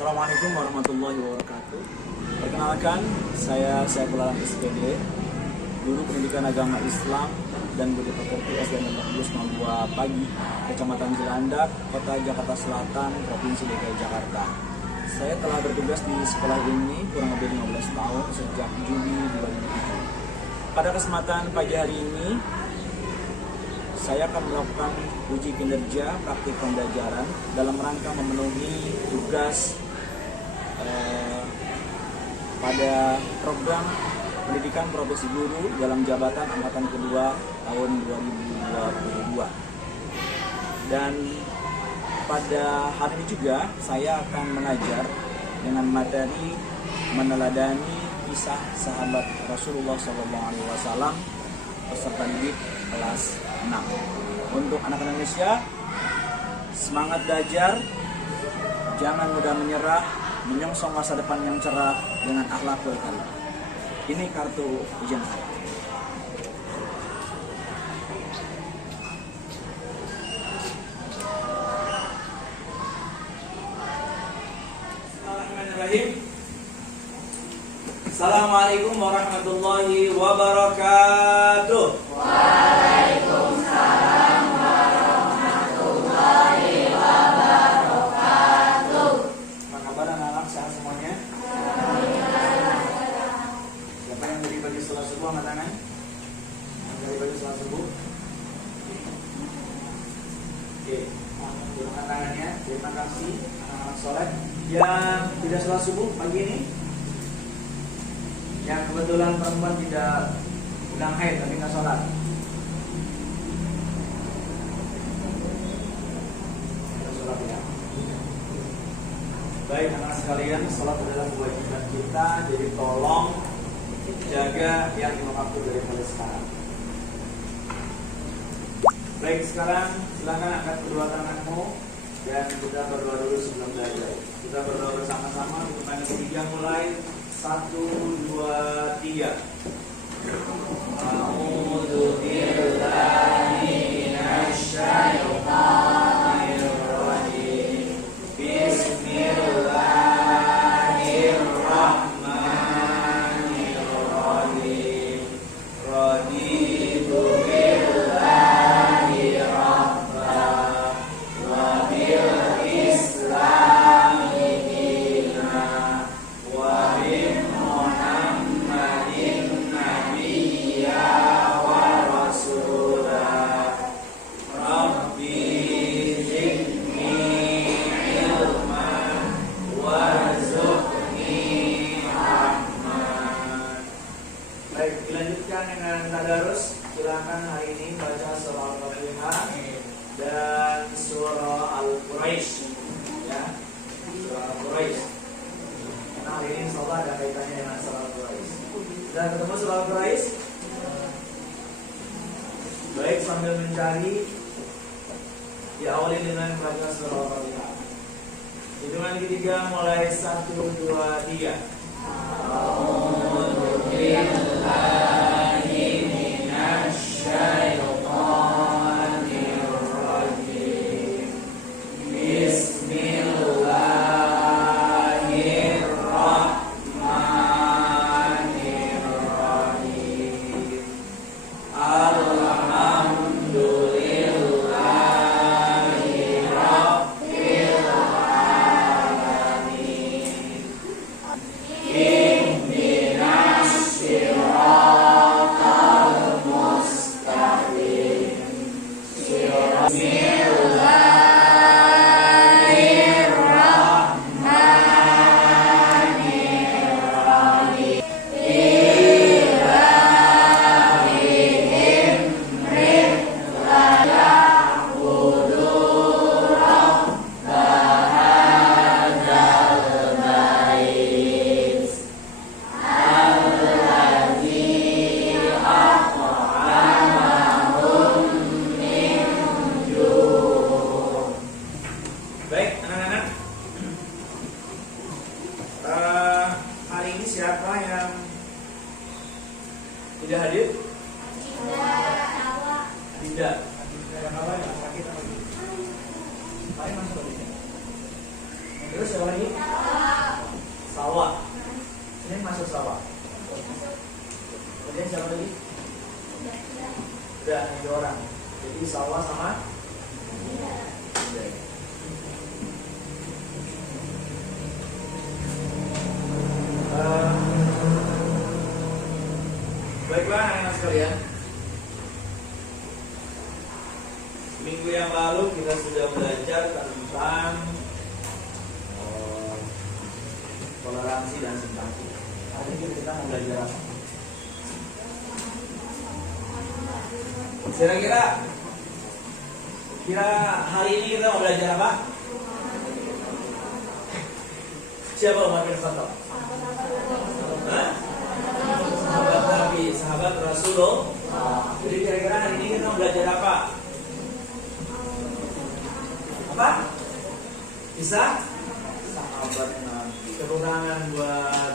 Assalamualaikum warahmatullahi wabarakatuh. Perkenalkan, saya Saiful Alam SPD, Guru Pendidikan Agama Islam dan Budi Pekerti SDN 42 Pagi, Kecamatan Cilandak, Kota Jakarta Selatan, Provinsi DKI Jakarta. Saya telah bertugas di sekolah ini kurang lebih 15 tahun sejak Juli 2007. Pada kesempatan pagi hari ini, saya akan melakukan uji kinerja praktik pembelajaran dalam rangka memenuhi tugas pada program pendidikan profesi guru dalam jabatan angkatan kedua tahun 2022. Dan pada hari ini juga saya akan mengajar dengan materi meneladani kisah sahabat Rasulullah SAW peserta didik kelas 6. Untuk anak-anak Indonesia, semangat belajar, jangan mudah menyerah, menyongsong masa depan yang cerah dengan akhlakul karimah. Ini kartu ujian saya. Bismillahirrahmanirrahim. Assalamualaikum warahmatullahi wabarakatuh. Waalaikumsalam warahmatullahi wabarakatuh. Apa kabar anak-anak, sehat semuanya? Siapa yang dari bagi sholat subuh angkat tangan? Yang dari bagi sholat subuh? Oke, turunkan tangannya. Terima kasih anak-anak sholat. Yang tidak sholat subuh pagi ini, yang kebetulan perempuan tidak bilang haid tapi nggak sholat. Kita sholat ya. Baik anak-anak sekalian, sholat adalah kewajiban kita, jadi tolong jaga yang lima waktu dari mulai sekarang. Baik, sekarang silakan angkat kedua tanganmu dan kita berdoa dulu sebelum belajar. Kita berdoa bersama-sama. Hitungan ketiga mulai. 1, 2, 3. A'udzu billahi minasyaitonir rajim. Bismillahirrahmanirrahim. Raditu billahi rabba wa bil islami dina wa bi Muhammadin nabiyya wa rasulah. Rabbi zidni ilman warzuqni rahman. Baik, dilanjutkan dengan tadarus. Silakan hari ini baca surah Al-Fatihah dan surah Al-Quraisy, ya, surah Al-Quraisy. Karena hari ini insyaallah ada kaitannya dengan surah Al-Quraisy. Sudah ketemu surah Al-Quraisy? Baik, sambil mencari, diawali dengan baca surah Al-Fatihah. Hitungan ketiga mulai 1, 2, 3. A'udzu billahi minasyaitonir rajim. Bismillahirrahmanirrahim. Alhamdulillahi rabbil alamin. Ihdinas siratal mustaqim. Bismillahirrahmanirrahim. Ilahihim ridla ya'budu rabba hadzal bait alladzi at'amahum min ju'. Baik anak-anak, hari ini siapa yang tidak hadir? Tidak. Yang apa ya? Sakit apa gitu? Paling masuk di sini. Terus siapa lagi? Salwa. Ini masuk Salwa. Kemudian siapa lagi? Udah 3 orang. Jadi Salwa sama baiklah anak-anak sekalian. Minggu yang lalu kita sudah belajar tentang toleransi dan simpati. Hari ini kita akan belajar apa? Kira hari ini kita mau belajar apa? Siapa Umar bin Khattab? Sahabat Nabi, sahabat Rasulullah. Jadi kira-kira hari ini kita mau belajar apa? Apa? Kisah sahabat Nabi. Kekurangan buat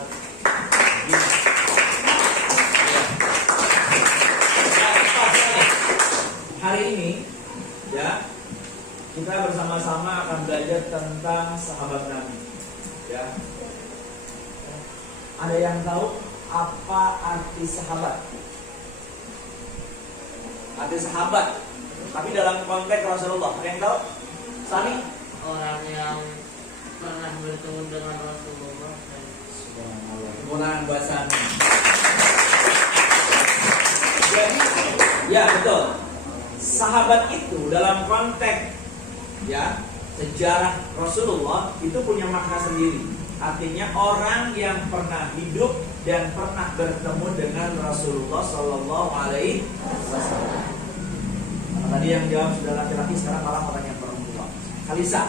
hari ini ya kita bersama-sama akan belajar tentang sahabat Nabi. Ya. Ada yang tahu apa arti sahabat? Arti sahabat. Tapi dalam konteks Rasulullah. Ada yang tahu? Sami? Orang yang pernah bertemu dengan Rasulullah. Penggunaan bahasa. Jadi, ya betul. Sahabat itu dalam konteks ya sejarah Rasulullah itu punya makna sendiri. Artinya orang yang pernah hidup dan pernah bertemu dengan Rasulullah Sallallahu Alaihi Wasallam. Tadi yang jawab sudah laki-laki, sekarang malah orang yang perempuan. Kalisa.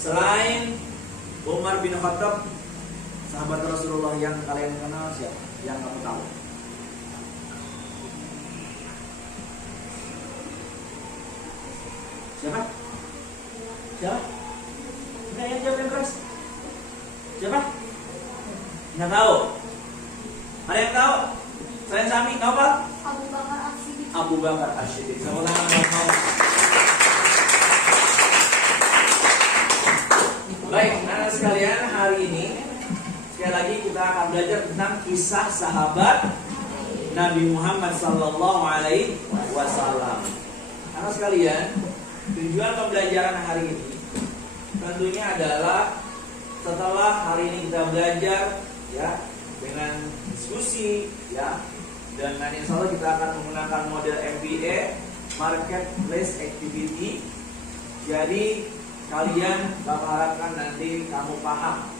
Selain Umar bin Khattab, sahabat Rasulullah yang kalian kenal siapa? Yang kamu tahu? Siapa? Siapa? Nggak yang jawab yang keras. Siapa? Nggak tahu. Ada yang tahu? Saya Sami, tahu Pak? Abu Bakar As-Siddiq. Abu Bakar As-Siddiq. Sama-sama. Baik, anak sekalian, hari ini sekali lagi kita akan belajar tentang kisah sahabat Nabi Muhammad Sallallahu Alaihi Wasallam. Anak sekalian, tujuan pembelajaran hari ini tentunya adalah setelah hari ini kita belajar ya dengan diskusi ya, dan nanti insya Allah kita akan menggunakan model MBA, Marketplace Activity. Jadi kalian Bapak harapkan nanti kamu paham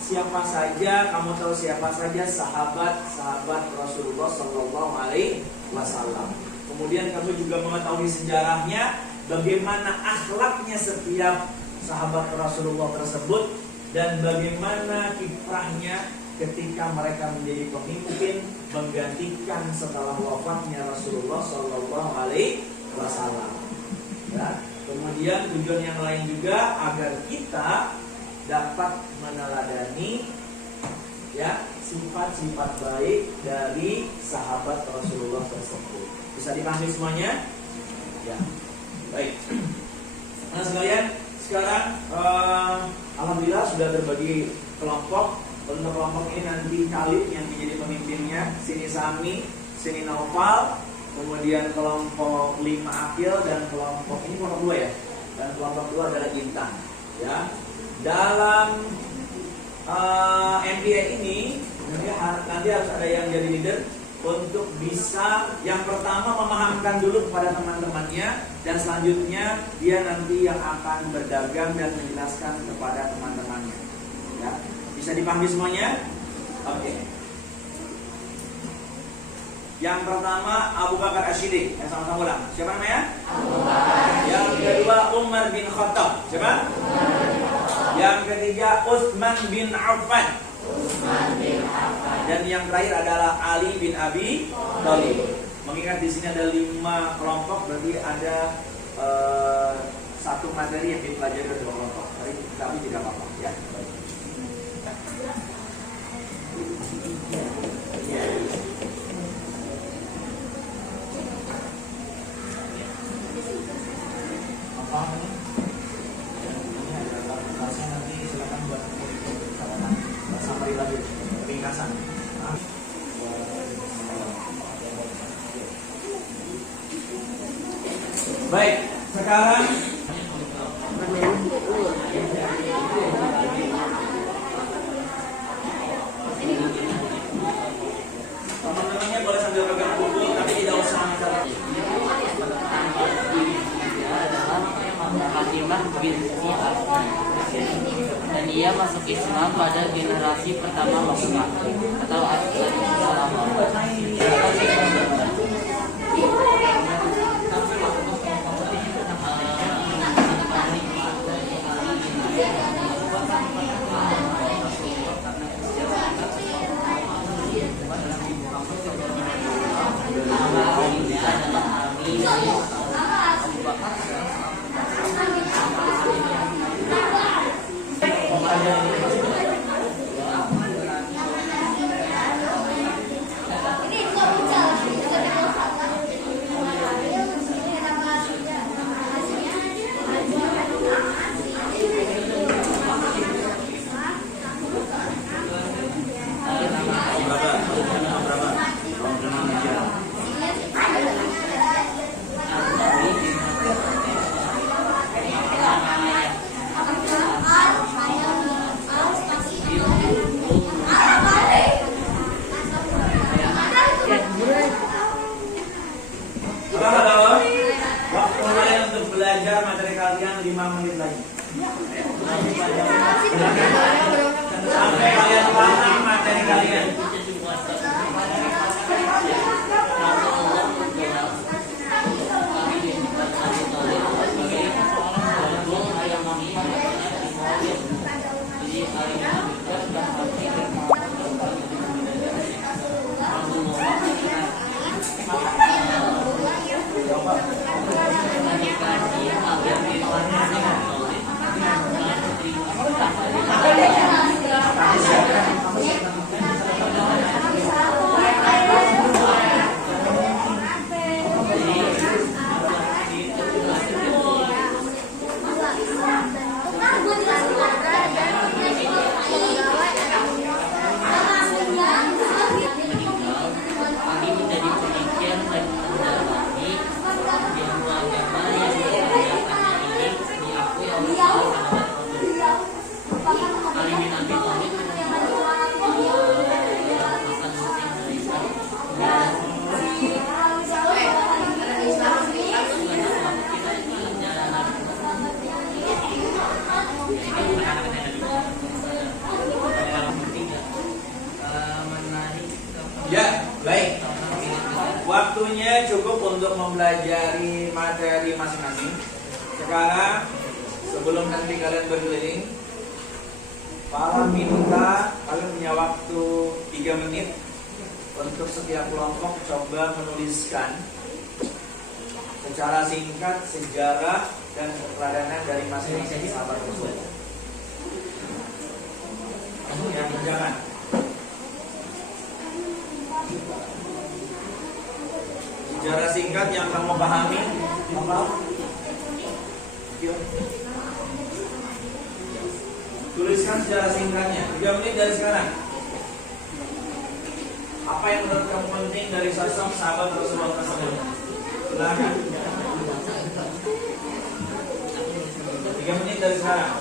siapa saja, kamu tahu siapa saja sahabat-sahabat Rasulullah Sallallahu Alaihi Wasallam. Kemudian kamu juga mengetahui sejarahnya, bagaimana akhlaknya setiap sahabat Rasulullah tersebut, dan bagaimana kiprahnya ketika mereka menjadi pemimpin menggantikan setelah wafatnya Rasulullah Sallallahu Alaihi Wasallam. Ya. Kemudian tujuan yang lain juga agar kita dapat meneladani ya sifat-sifat baik dari sahabat Rasulullah tersebut. Bisa dipahami semuanya? Ya. Baik. Nah sekalian, sekarang alhamdulillah sudah terbagi kelompok. Untuk kelompok ini nanti Khalid yang menjadi pemimpinnya, sini Sami, sini Naufal, kemudian kelompok 5 Akil, dan kelompok ini kelompok 2 ya. Dan kelompok 2 adalah Intan. Ya. Dalam MBA ini nanti harus ada yang jadi leader untuk bisa yang pertama memahamkan dulu kepada teman-temannya, dan selanjutnya dia nanti yang akan berdagang dan menjelaskan kepada teman-temannya. Ya. Bisa dipahami semuanya? Oke. Yang pertama Abu Bakar As-Siddiq. Yang sama-sama ulang. Siapa namanya? Abu Bakar. Yang kedua Umar bin Khattab. Siapa? Yang ketiga Utsman bin Affan. Dan yang terakhir adalah Ali bin Abi Thalib. Mengingat di sini ada 5 kelompok, berarti ada satu materi yang dipelajari oleh 2 kelompok. Tapi tidak apa-apa ya. Apa ini? Ini adalah materi lagi ringkasan. Baik, sekarang teman-temannya boleh sambil pegang buku tapi tidak usah mencatat. Fatimah binti Asad, dan ia masuk Islam pada generasi pertama Makkah atau waktu kalian untuk belajar materi kalian 5 menit lagi. Sampai kalian paham materi kalian. Ya, baik. Waktunya cukup untuk mempelajari materi masing-masing. Sekarang, sebelum nanti kalian berkeliling, para minta kalian punya waktu 3 menit untuk setiap kelompok coba menuliskan secara singkat sejarah dan keteladanan dari masing-masing sahabat tersebut. Jangan. Sejarah singkat yang kamu pahami apa? Tuliskan sejarah singkatnya 3 menit dari sekarang. Apa yang menurut kamu penting dari sosok sahabat Rasulullah tersebut? Silakan. 3 menit dari sekarang.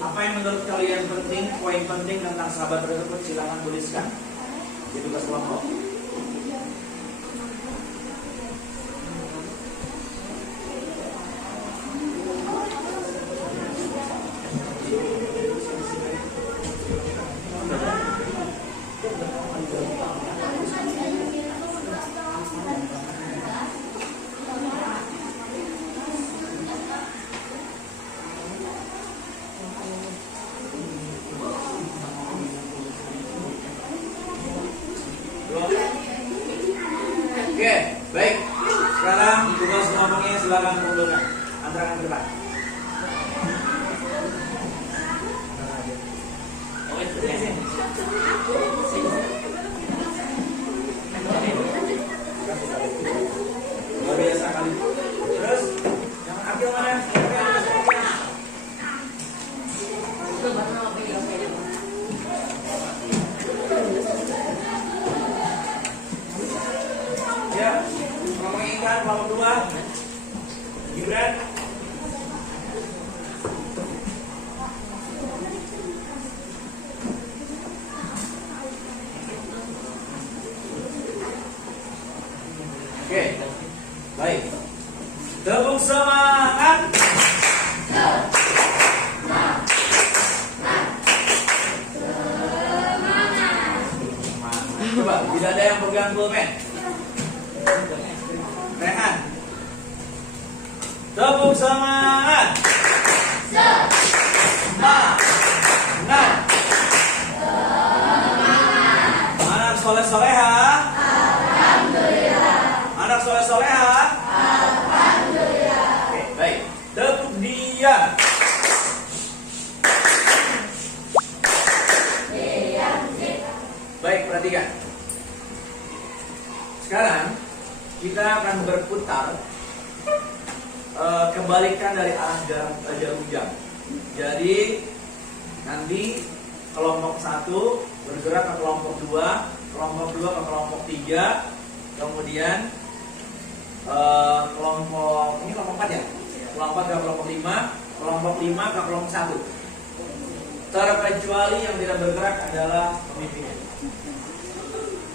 Apa yang menurut kalian penting, poin penting tentang sahabat tersebut, silakan tuliskan di tugas kelompok. silakan kumpulkan. Antarkan ke depan. Luar biasa kali. Terus yang akil mana? Ya, ngomong ikan, kelompok 2. Gibran. Oke, baik. Tepuk semangat. Coba, tidak ada yang pegang pulpen. Rehan. Tepuk semangat. Semangat. Anak soleh soleha. Alhamdulillah. Anak soleh soleha. Alhamdulillah. Oke, baik. Tepuk diam. Baik, perhatikan. Sekarang kita akan berputar kebalikan dari arah jarum jam. Jadi nanti kelompok 1 bergerak ke kelompok 2, kelompok 2 ke kelompok 3, kemudian kelompok ini kelompok 4 ya? Kelompok 4 ke kelompok 5, kelompok 5 ke kelompok 1. Terkecuali yang tidak bergerak adalah pemimpinnya.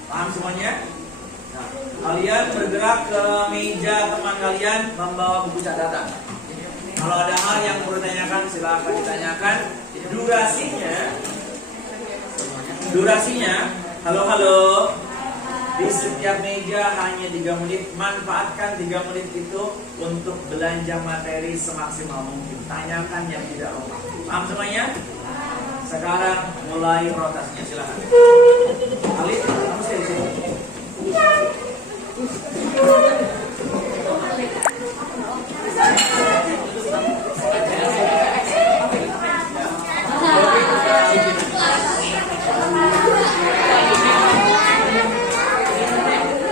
Paham semuanya? Nah, kalian bergerak ke meja teman kalian membawa buku catatan. Kalau ada hal yang perlu ditanyakan silakan ditanyakan. Durasinya, halo. Di setiap meja hanya 3 menit. Manfaatkan 3 menit itu untuk belanja materi semaksimal mungkin. Tanyakan yang tidak lupa. Paham semuanya? Sekarang mulai rotasinya, silakan. Alif, kamu stay di sini.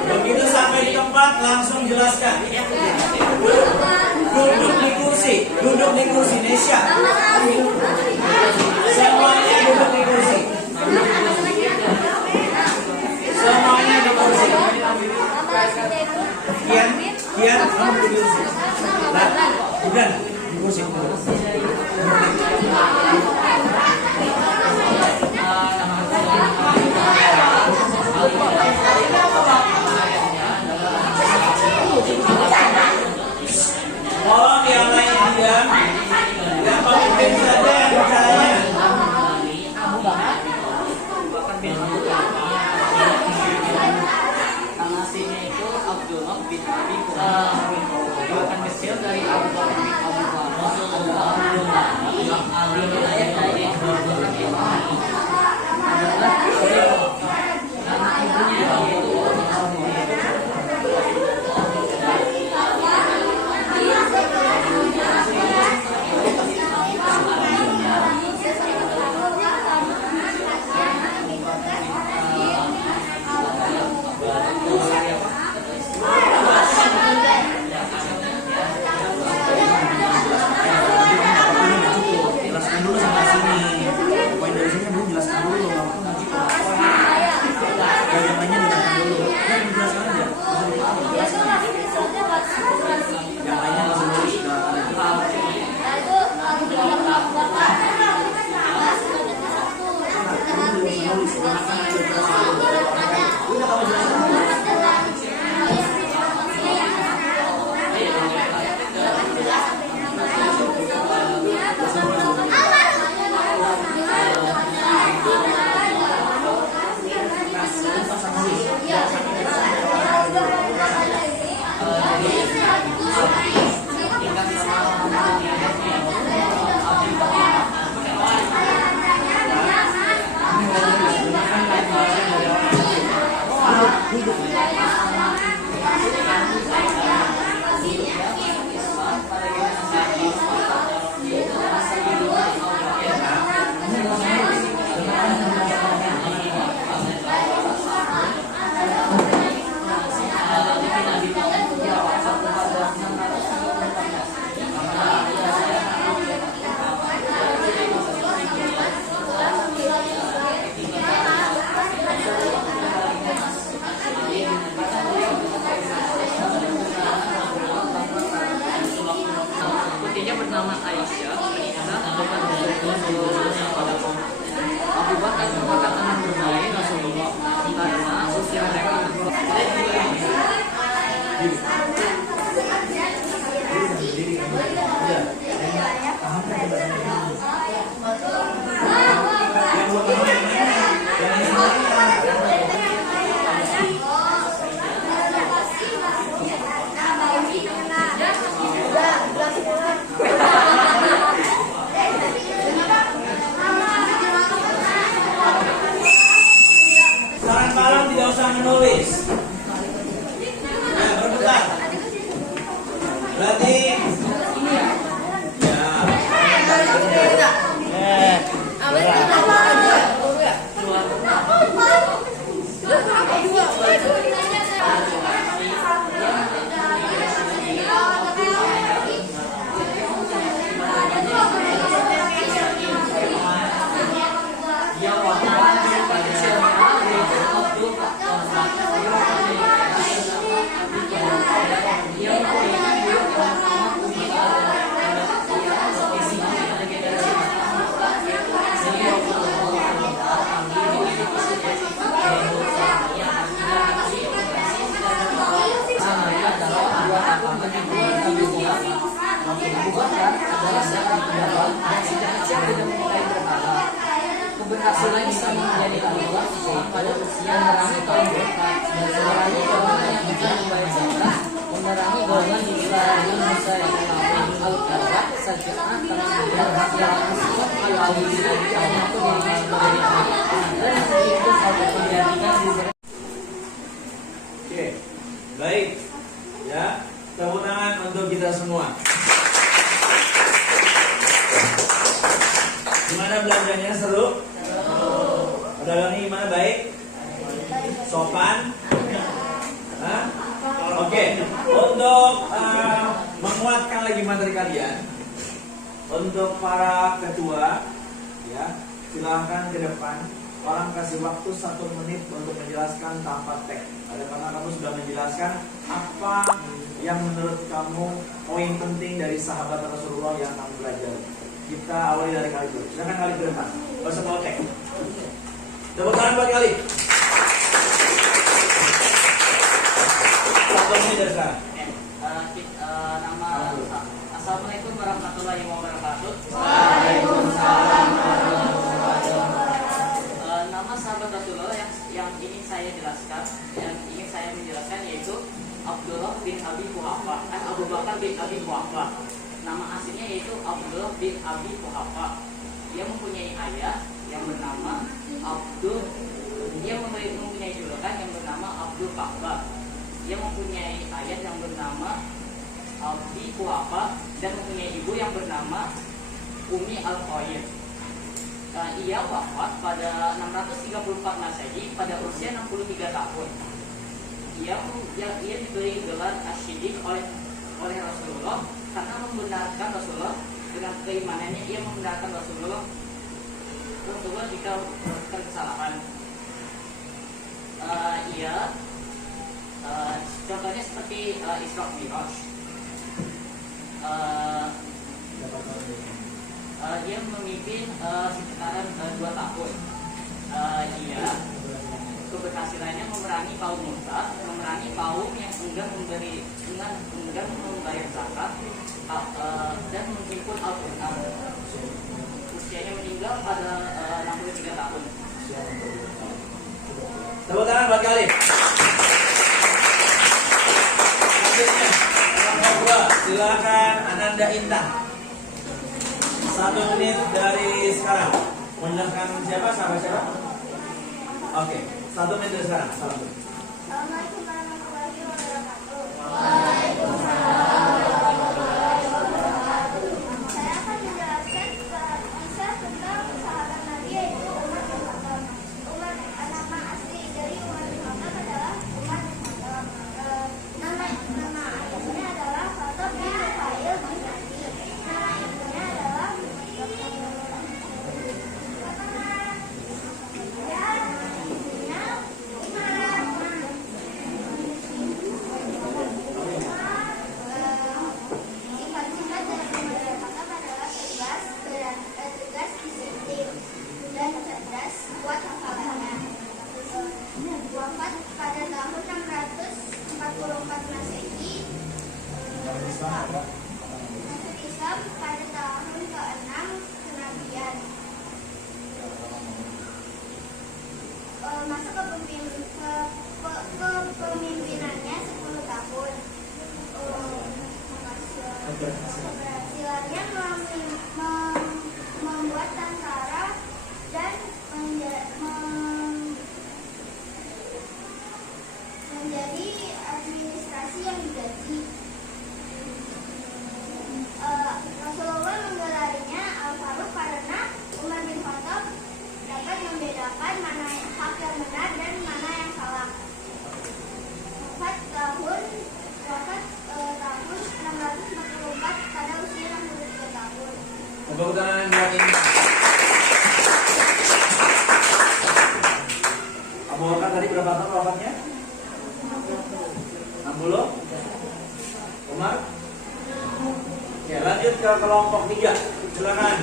Begitu sampai di tempat langsung jelaskan. Duduk di kursi, Nesya. Semuanya duduk di kursi. Semuanya di kursi. Kian, kamu duduk di kursi. Bukan, di kursi. Tolong yang lain diam. Yang pemimpin saja yang bicaranya. Aslinya itu Abdullah bin Abi bukan kecil dari Abu Bakar bin Abu Berarti keberhasilan bisa menjadi Allah pada usia memerangi kaum murtad dan memerangi golongan yang bisa membayar zakat, memerangi golongan di wilayah yang bisa yang melakukan al-karat saja'ah dan masuk al-awliya dan menjadikan Oke, baik ya, tepuk tangan untuk kita semua. Gimana belanjanya, seru? Pedagangnya gimana, baik? Sopan? Hah? Oke, untuk menguatkan lagi materi kalian, untuk para ketua, ya silahkan ke depan. Orang kasih waktu 1 menit untuk menjelaskan tanpa teks. Ada karena kamu sudah menjelaskan apa yang menurut kamu poin penting dari sahabat Rasulullah yang kamu pelajari. Kita awali dari kali dulu. Silakan kali ke depan. Gak usah bawa teks. Tepuk tangan buat kali. 1 menit dari sekarang. Nama Assalamualaikum warahmatullahi wabarakatuh. Waalaikumsalam. Nama sahabat Rasulullah yang ingin saya menjelaskan yaitu Abdullah bin Abi Quhafa. Abu Bakar bin Abi Quhafa. Nama aslinya yaitu Abdullah bin Abi Quhafa. Dia mempunyai ayah yang bernama Abdul. Dia mempunyai julukan yang bernama Abdul Ka'bah. Dia mempunyai ayah yang bernama Abi Quhafa dan mempunyai ibu yang bernama Umi Al-Khair. Ia wafat pada 634 Masehi pada usia 63 tahun. Ia diberi gelar Asy-Siddiq oleh Rasulullah karena membenarkan Rasulullah dengan keimanannya. Ia membenarkan Rasulullah jika melakukan kesalahan. Contohnya seperti Isra Mi'raj. Dia memimpin sekitaran 2 tahun. Dia keberhasilannya memerangi kaum murtad, memerangi kaum yang enggan membayar zakat, dan menghimpun Al-Quran. Usianya meninggal pada 63 tahun. Tepuk tangan buat kali. Selanjutnya, nomor 2, silakan Ananda Intan. 1 menit dari sekarang. Menjelaskan siapa? Siapa? Oke, 1 menit dari sekarang. Assalamualaikum warahmatullahi wabarakatuh. Saya akan menjelaskan kisah tentang sahabat Nabi yaitu Umar bin Khattab. Nama asli dari Umar bin Khattab adalah Umar bin Khattab. Nama ayahnya adalah Khattab bin Nufail bin Nabi. Nama ibunya adalah sifat-sifat dari Umar bin Khattab adalah tegas, disiplin, dan cerdas, kuat hafalannya. Wafat pada tahun 644 Masehi. Masuk Islam pada tahun ke-6 kenabian. Masa kepemimpinannya 10 tahun. Keberhasilannya membuat tentara dan menjadi administrasi yang digaji. Tepuk tangan buat ini. Abu Bakar tadi berapa tahun wafatnya? 60? Umar? Oke, lanjut ke kelompok 3. Silakan.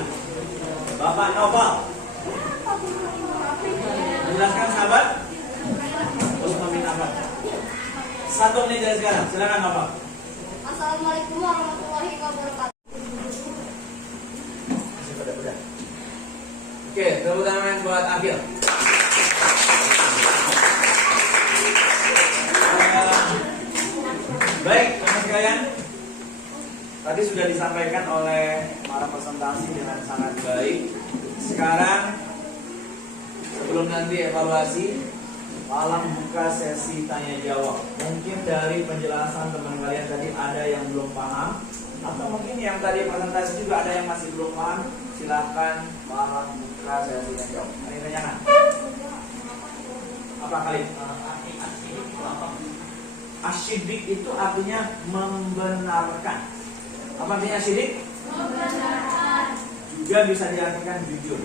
Bapak Noval. Menjelaskan sahabat Usman bin Affan. 1 menit dari sekarang. Silakan Bapak. Assalamualaikum warahmatullahi wabarakatuh. Oke, tepuk tangan buat Akhil. Baik, teman sekalian. Tadi sudah disampaikan oleh para presentasi dengan sangat baik. Sekarang sebelum nanti evaluasi, malam buka sesi tanya jawab. Mungkin dari penjelasan teman kalian tadi ada yang belum paham, atau mungkin yang tadi presentasi juga ada yang masih belum paham. Silahkan malam buka sesi tanya jawab. Ada yang tanyakan? Apa kali? Asyidik itu artinya membenarkan. Apa artinya asyidik? Membenarkan. Juga bisa diartikan jujur.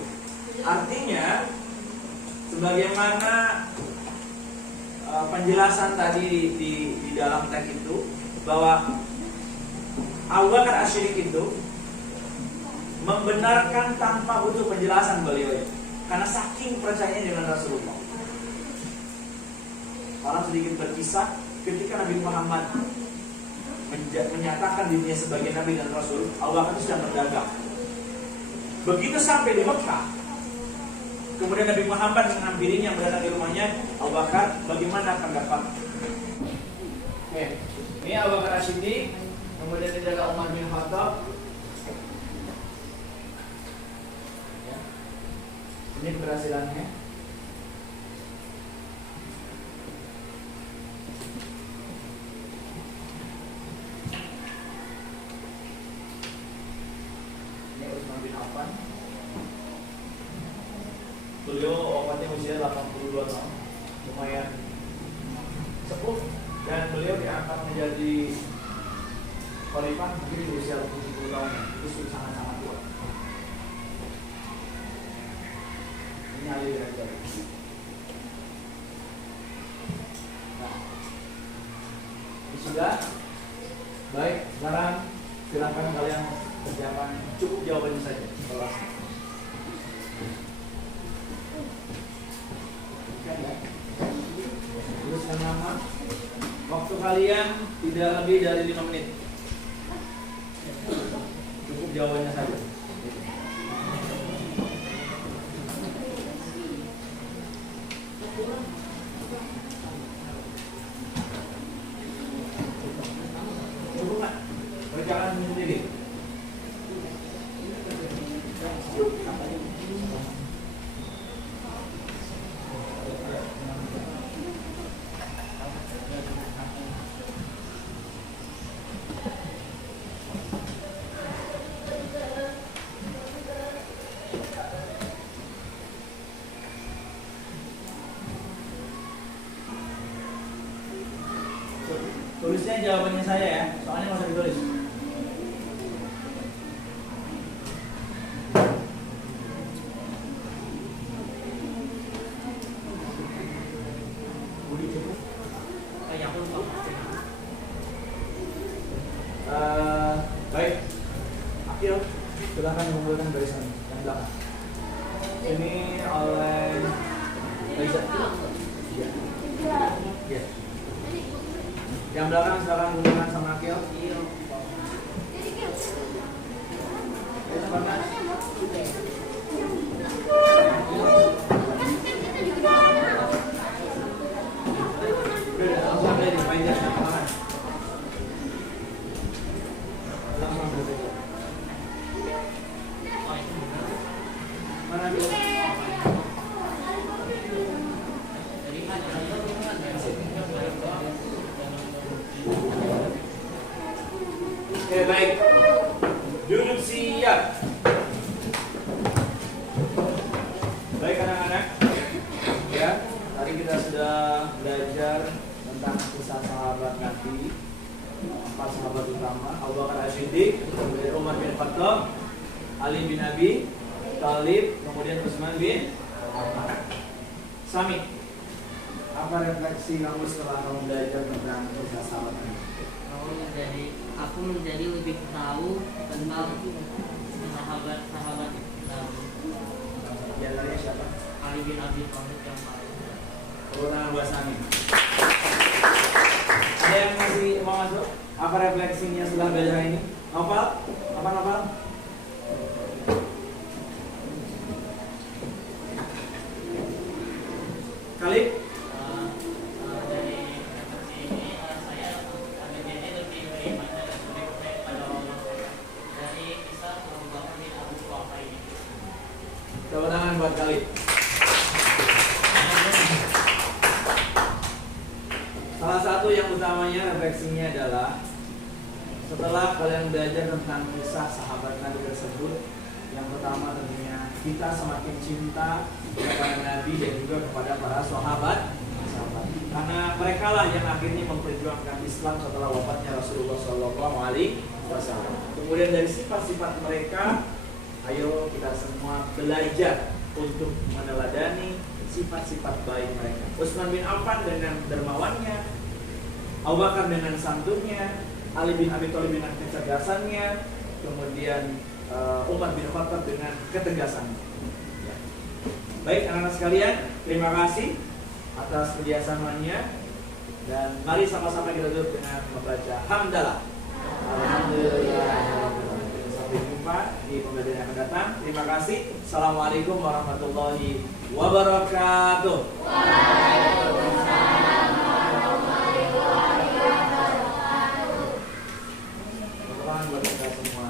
Artinya sebagaimana penjelasan tadi di dalam teks itu, bahwa Abu Bakar Asy-Syiddiq itu membenarkan tanpa butuh penjelasan beliau, karena saking percayanya dengan Rasulullah. Orang sedikit berkisah, ketika Nabi Muhammad menyatakan dirinya sebagai Nabi dan Rasul, Abu Bakar itu sedang berdagang. Begitu sampai di Mekah, kemudian Nabi Muhammad menghampirinya, berdatang di rumahnya. Abu Bakar, bagaimana pendapat? Oke, ini Abu Bakar Asy-Syiddiq, kemudian ini adalah Umar bin Khattab. Ya. Ini keberhasilannya. Ini Utsman bin Affan. Beliau wafatnya usia 82 tahun, lumayan sepuh, dan beliau diangkat menjadi khalifah mungkin di usia 70 tahun. Itu sudah sangat-sangat tua. Ini Ali bin Abi Thalib. Nah, ini sudah. Baik, sekarang silakan kalian kerjakan, cukup jawabannya saja. Kelasnya. Tuliskan nama. Waktu kalian tidak lebih dari 5 menit. Cukup jawabannya saja. Cukup nggak? Kerjakan sendiri. Tulisnya jawabannya saya ya, soalnya nggak usah ditulis. Baik, Akhil, silahkan mengumpulkan barisan yang belakang. Ini oleh Reza. Ya. Ya. Yang belakang silakan hubungan sama Akhil. Oke, baik. Duduk siap. Baik anak-anak. Ya, tadi kita sudah belajar tentang kisah sahabat Nabi. 4 sahabat utama, Abu Bakar Asy-Syiddiq, kemudian Umar bin Khattab, Ali bin Abi Thalib, kemudian Utsman bin Affan. Sami, apa refleksi kamu setelah kamu belajar tentang kisah sahabat Nabi? Aku menjadi lebih tahu tentang sahabat-sahabat Nabi. Di antaranya siapa? Ali bin Abi Thalib yang paling. Tepuk tangan buat Sami. Ada yang masih mau masuk? Apa refleksinya setelah belajar ini? Novel? Apa Novel? Kali? Dari refleksi ini saya menjadi lebih beriman dan lebih percaya pada Allah dari kisah Abu Bakar bin Abi Quhafa ini. Tepuk tangan buat Kali. Salah satu yang utamanya refleksinya adalah setelah kalian belajar tentang kisah sahabat Nabi tersebut, yang pertama tentunya kita semakin cinta kepada Nabi dan juga kepada para sahabat, karena mereka lah yang akhirnya memperjuangkan Islam setelah wafatnya Rasulullah SAW. Kemudian dari sifat-sifat mereka, ayo kita semua belajar untuk meneladani sifat-sifat baik mereka. Utsman bin Affan dengan dermawannya, Abu Bakar dengan santunnya, Ali bin Abi Thalib dengan kecerdasannya, kemudian Umar bin Khattab dengan ketegasannya. Ya. Baik anak-anak sekalian, terima kasih atas kerjasamanya, dan mari sama-sama kita tutup dengan membaca hamdalah. Alhamdulillah. Sampai jumpa di pembelajaran yang akan datang. Terima kasih. Assalamualaikum warahmatullahi wabarakatuh. Waalaikumsalam warahmatullahi wabarakatuh. Buat kita semua.